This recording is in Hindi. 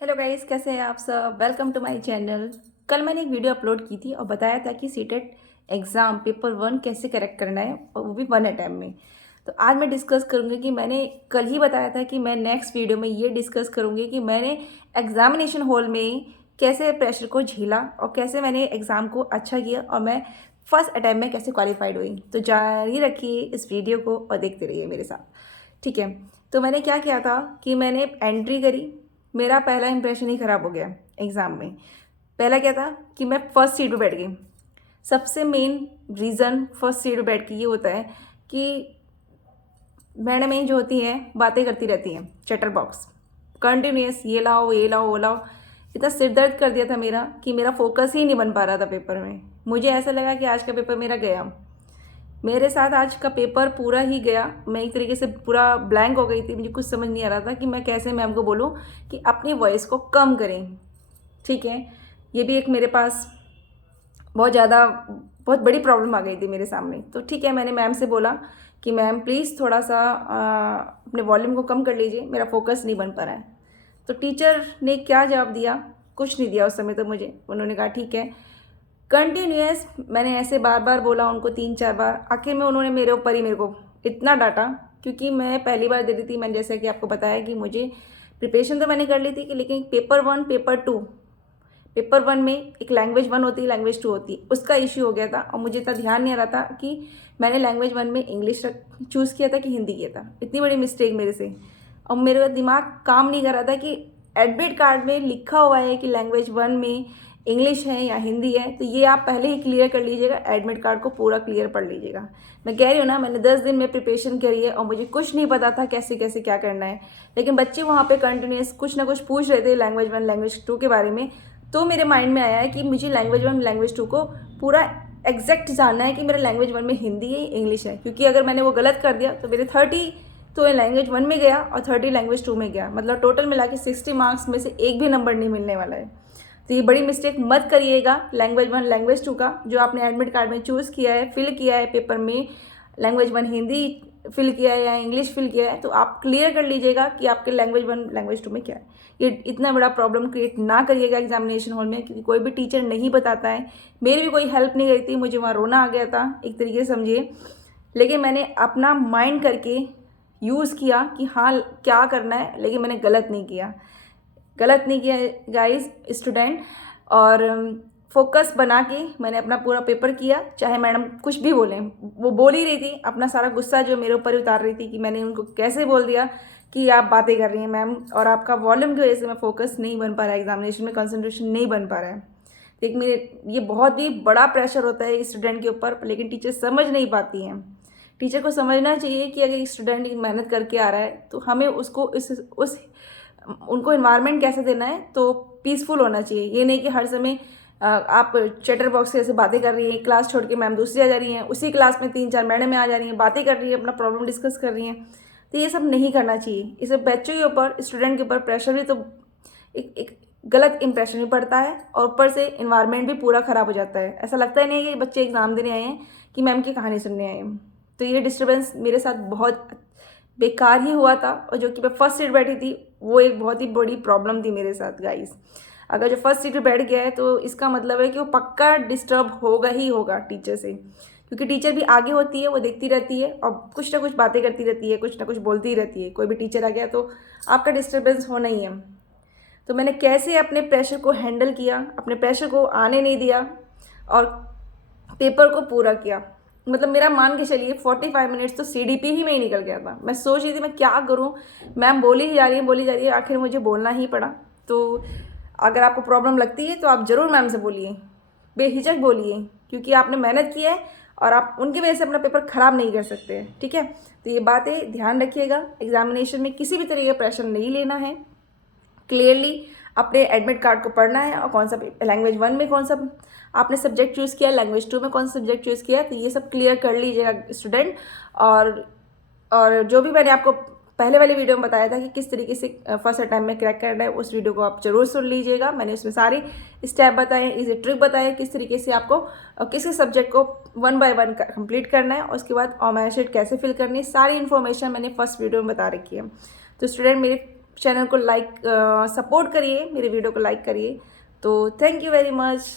हेलो गाइस, कैसे हैं आप सब। Welcome to my channel. कल मैंने एक वीडियो अपलोड की थी और बताया था कि सीटेट एग्ज़ाम पेपर 1 कैसे करेक्ट करना है और वो भी 1 अटैम्प्ट में। तो आज मैं डिस्कस करूँगी कि मैंने कल ही बताया था कि मैं नेक्स्ट वीडियो में ये डिस्कस करूँगी कि मैंने एग्ज़ामिनेशन हॉल में कैसे प्रेशर को झेला और कैसे मैंने एग्ज़ाम को अच्छा किया और मैं फर्स्ट अटैम्प्ट में कैसे क्वालिफाइड हुई। तो जारी रखिए इस वीडियो को और देखते रहिए मेरे साथ, ठीक है। तो मैंने क्या किया था कि मैंने एंट्री करी। मेरा पहला इंप्रेशन ही ख़राब हो गया एग्ज़ाम में। पहला क्या था कि मैं फर्स्ट सीट पे बैठ गई। सबसे मेन रीज़न फर्स्ट सीट पे बैठ के ये होता है कि मैडमें जो होती हैं बातें करती रहती हैं, चैटर बॉक्स कंटिन्यूस, ये लाओ ये लाओ वो लाओ। इतना सिर दर्द कर दिया था मेरा कि मेरा फोकस ही नहीं बन पा रहा था पेपर में। मुझे ऐसा लगा कि आज का पेपर मेरा गया। मेरे साथ आज का पेपर पूरा ही गया। मैं एक तरीके से पूरा ब्लैंक हो गई थी। मुझे कुछ समझ नहीं आ रहा था कि मैं कैसे मैम को बोलूँ कि अपनी वॉइस को कम करें, ठीक है। ये भी एक मेरे पास बहुत बड़ी प्रॉब्लम आ गई थी मेरे सामने। तो ठीक है, मैंने मैम से बोला कि मैम प्लीज़ थोड़ा सा अपने वॉल्यूम को कम कर लीजिए, मेरा फोकस नहीं बन पा रहा है। तो टीचर ने क्या जवाब दिया, कुछ नहीं दिया उस समय तो मुझे। उन्होंने कहा ठीक है। कंटिन्यूअस मैंने ऐसे बार बार बोला उनको 3-4 बार। आखिर में उन्होंने मेरे ऊपर ही मेरे को इतना डांटा, क्योंकि मैं पहली बार दे रही थी। मैंने जैसे कि आपको बताया कि मुझे प्रिपरेशन तो मैंने कर ली थी कि लेकिन पेपर वन में एक लैंग्वेज 1 होती है, लैंग्वेज 2 होती है, उसका इश्यू हो गया था। और मुझे इतना ध्यान नहीं आ रहा था कि मैंने लैंग्वेज 1 में इंग्लिश चूज़ किया था कि हिंदी किया था। इतनी बड़ी मिस्टेक मेरे से। और मेरा दिमाग काम नहीं कर रहा था कि एडमिट कार्ड में लिखा हुआ है कि लैंग्वेज 1 में इंग्लिश है या हिंदी है, तो ये आप पहले ही क्लियर कर लीजिएगा। एडमिट कार्ड को पूरा क्लियर पढ़ लीजिएगा। मैं कह रही हूँ ना, मैंने 10 दिन में प्रिपरेशन करी है और मुझे कुछ नहीं पता था कैसे कैसे क्या करना है। लेकिन बच्चे वहाँ पे कंटिन्यूस कुछ ना कुछ पूछ रहे थे लैंग्वेज 1 लैंग्वेज 2 के बारे में। तो मेरे माइंड में आया है कि मुझे लैंग्वेज 1 लैंग्वेज 2 को पूरा एग्जैक्ट जानना है कि मेरा लैंग्वेज 1 में हिंदी है इंग्लिश है। क्योंकि अगर मैंने वो गलत कर दिया तो मेरे 30 तो लैंग्वेज 1 में गया और 30 लैंग्वेज 2 में गया। मतलब टोटल मिला के 60 मार्क्स में से एक भी नंबर नहीं मिलने वाला है। तो ये बड़ी मिस्टेक मत करिएगा लैंग्वेज 1 लैंग्वेज 2 का। जो आपने एडमिट कार्ड में चूज़ किया है, फिल किया है पेपर में, लैंग्वेज 1 हिंदी फिल किया है या इंग्लिश फिल किया है, तो आप क्लियर कर लीजिएगा कि आपके लैंग्वेज 1 लैंग्वेज 2 में क्या है। ये इतना बड़ा प्रॉब्लम क्रिएट ना करिएगा एग्जामिनेशन हॉल में, क्योंकि कोई भी टीचर नहीं बताता है। मेरी भी कोई हेल्प नहीं करी थी। मुझे वहाँ रोना आ गया था एक तरीके से, समझिए। लेकिन मैंने अपना माइंड करके यूज़ किया कि हाँ क्या करना है, लेकिन मैंने गलत नहीं किया गाइस स्टूडेंट। और फोकस बना के मैंने अपना पूरा पेपर किया। चाहे मैडम कुछ भी बोलें, वो बोल ही रही थी, अपना सारा गुस्सा जो मेरे ऊपर उतार रही थी कि मैंने उनको कैसे बोल दिया कि आप बातें कर रही हैं मैम, और आपका वॉल्यूम की वजह से मैं फोकस नहीं बन पा रहा है, एग्जामिनेशन में कंसंट्रेशन नहीं बन पा रहा है। देख, मेरे ये बहुत ही बड़ा प्रेशर होता है स्टूडेंट के ऊपर, लेकिन टीचर समझ नहीं पाती हैं। टीचर को समझना चाहिए कि अगर स्टूडेंट मेहनत करके आ रहा है तो हमें उसको उस उनको इन्वायरमेंट कैसे देना है, तो पीसफुल होना चाहिए। ये नहीं कि हर समय आप चैटर बॉक्स से ऐसे बातें कर रही हैं, क्लास छोड़ के मैम दूसरी आ जा रही हैं, उसी क्लास में 3-4 मैडम आ जा रही हैं, बातें कर रही हैं, अपना प्रॉब्लम डिस्कस कर रही हैं। तो ये सब नहीं करना चाहिए। इससे बच्चों के ऊपर, स्टूडेंट के ऊपर प्रेशर भी तो एक गलत इंप्रेशन भी पड़ता है और ऊपर से इन्वायरमेंट भी पूरा ख़राब हो जाता है। ऐसा लगता ही नहीं है कि बच्चे एग्ज़ाम देने आए हैं, कि मैम की कहानी सुनने आए हैं। तो ये डिस्टर्बेंस मेरे साथ बहुत बेकार ही हुआ था। और जो कि मैं फर्स्ट सीट बैठी थी, वो एक बहुत ही बड़ी प्रॉब्लम थी मेरे साथ गाइस। अगर जो फर्स्ट सीट पे बैठ गया है तो इसका मतलब है कि वो पक्का डिस्टर्ब होगा ही होगा टीचर से। क्योंकि टीचर भी आगे होती है, वो देखती रहती है और कुछ ना कुछ बातें करती रहती है, कुछ ना कुछ बोलती रहती है। कोई भी टीचर आ गया तो आपका डिस्टर्बेंस होना ही है। तो मैंने कैसे अपने प्रेशर को हैंडल किया, अपने प्रेशर को आने नहीं दिया और पेपर को पूरा किया। मतलब मेरा मान के चलिए 45 मिनट्स तो सीडीपी ही में ही निकल गया था। मैं सोच रही थी मैं क्या करूं, मैम बोली ही जा रही है बोली जा रही है, आखिर मुझे बोलना ही पड़ा। तो अगर आपको प्रॉब्लम लगती है तो आप ज़रूर मैम से बोलिए, बेहिचक बोलिए, क्योंकि आपने मेहनत की है और आप उनकी वजह से अपना पेपर ख़राब नहीं कर सकते, ठीक है। तो ये बातें ध्यान रखिएगा। एग्जामिनेशन में किसी भी तरीके का प्रेशर नहीं लेना है। क्लियरली अपने एडमिट कार्ड को पढ़ना है और कौन सा लैंग्वेज 1 में कौन सा आपने सब्जेक्ट चूज़ किया, लैंग्वेज 2 में कौन सा सब्जेक्ट चूज़ किया, तो ये सब क्लियर कर लीजिएगा स्टूडेंट। और जो भी मैंने आपको पहले वाली वीडियो में बताया था कि किस तरीके से फर्स्ट अटैम्प्ट में क्रैक करना है, उस वीडियो को आप जरूर सुन लीजिएगा। मैंने उसमें सारी स्टेप बताए, इजी ट्रिक बताए, किस तरीके से आपको किसी सब्जेक्ट को 1 बाय 1 कंप्लीट करना है, उसके बाद ऑनलाइन शीट कैसे फिल करनी है, सारी इन्फॉर्मेशन मैंने फर्स्ट वीडियो में बता रखी है। तो स्टूडेंट, मेरे चैनल को लाइक सपोर्ट करिए, मेरे वीडियो को लाइक करिए। तो थैंक यू वेरी मच।